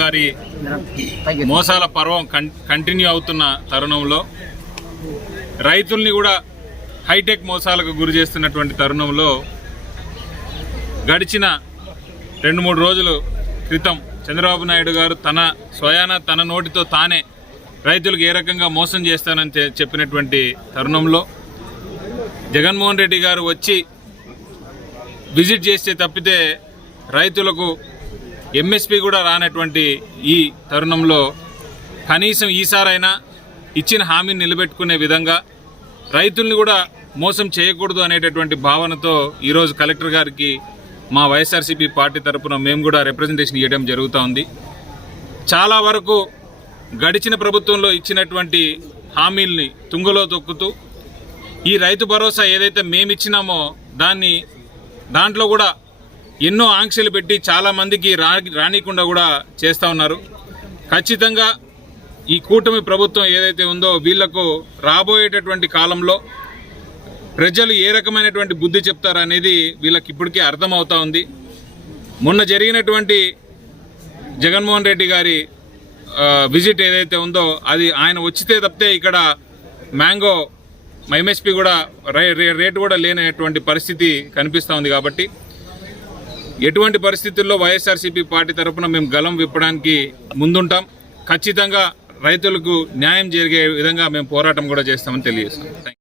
గారి మోసాల పర్వం కంటిన్యూ అవుతున్న తరుణంలో రైతుల్ని కూడా హైటెక్ మోసాలకు గురి చేస్తున్నటువంటి తరుణంలో గడిచిన 2-3 రోజుల క్రితం చంద్రబాబు నాయుడు గారు తన నోటితో తానే రైతులకు ఏ రకంగా మోసం చేస్తానని చెప్పినటువంటి తరుణంలో జగన్మోహన్ రెడ్డి గారు వచ్చి విజిట్ చేస్తే తప్పితే రైతులకు ఎంఎస్పీ కూడా రానటువంటి ఈ తరుణంలో కనీసం ఈసారైనా ఇచ్చిన హామీని నిలబెట్టుకునే విధంగా రైతుల్ని కూడా మోసం చేయకూడదు అనేటటువంటి భావనతో ఈరోజు కలెక్టర్ గారికి మా వైఎస్ఆర్సీపీ పార్టీ తరఫున మేము కూడా రిప్రజెంటేషన్ ఇవ్వడం జరుగుతూ ఉంది. చాలా వరకు గడిచిన ప్రభుత్వంలో ఇచ్చినటువంటి హామీల్ని తుంగలో తొక్కుతూ ఈ రైతు భరోసా ఏదైతే మేమిచ్చినామో దాంట్లో కూడా ఎన్నో ఆంక్షలు పెట్టి చాలామందికి రానికుండా కూడా చేస్తూ ఉన్నారు. ఖచ్చితంగా ఈ కూటమి ప్రభుత్వం ఏదైతే ఉందో వీళ్లకు రాబోయేటటువంటి కాలంలో ప్రజలు ఏ రకమైనటువంటి బుద్ధి చెప్తారనేది వీళ్ళకి ఇప్పటికే అర్థమవుతా ఉంది. మొన్న జరిగినటువంటి జగన్మోహన్ రెడ్డి గారి విజిట్ ఏదైతే ఉందో అది ఆయన వచ్చితే తప్పితే ఇక్కడ మ్యాంగో ఎంఎస్పీ కూడా రేటు కూడా లేనటువంటి పరిస్థితి కనిపిస్తూ ఉంది. కాబట్టి ఎటువంటి పరిస్థితుల్లో వైఎస్ఆర్సీపీ పార్టీ తరఫున మేము గలం విప్పడానికి ముందుంటాం. ఖచ్చితంగా రైతులకు న్యాయం జరిగే విధంగా మేము పోరాటం కూడా చేస్తామని తెలియజేస్తాం.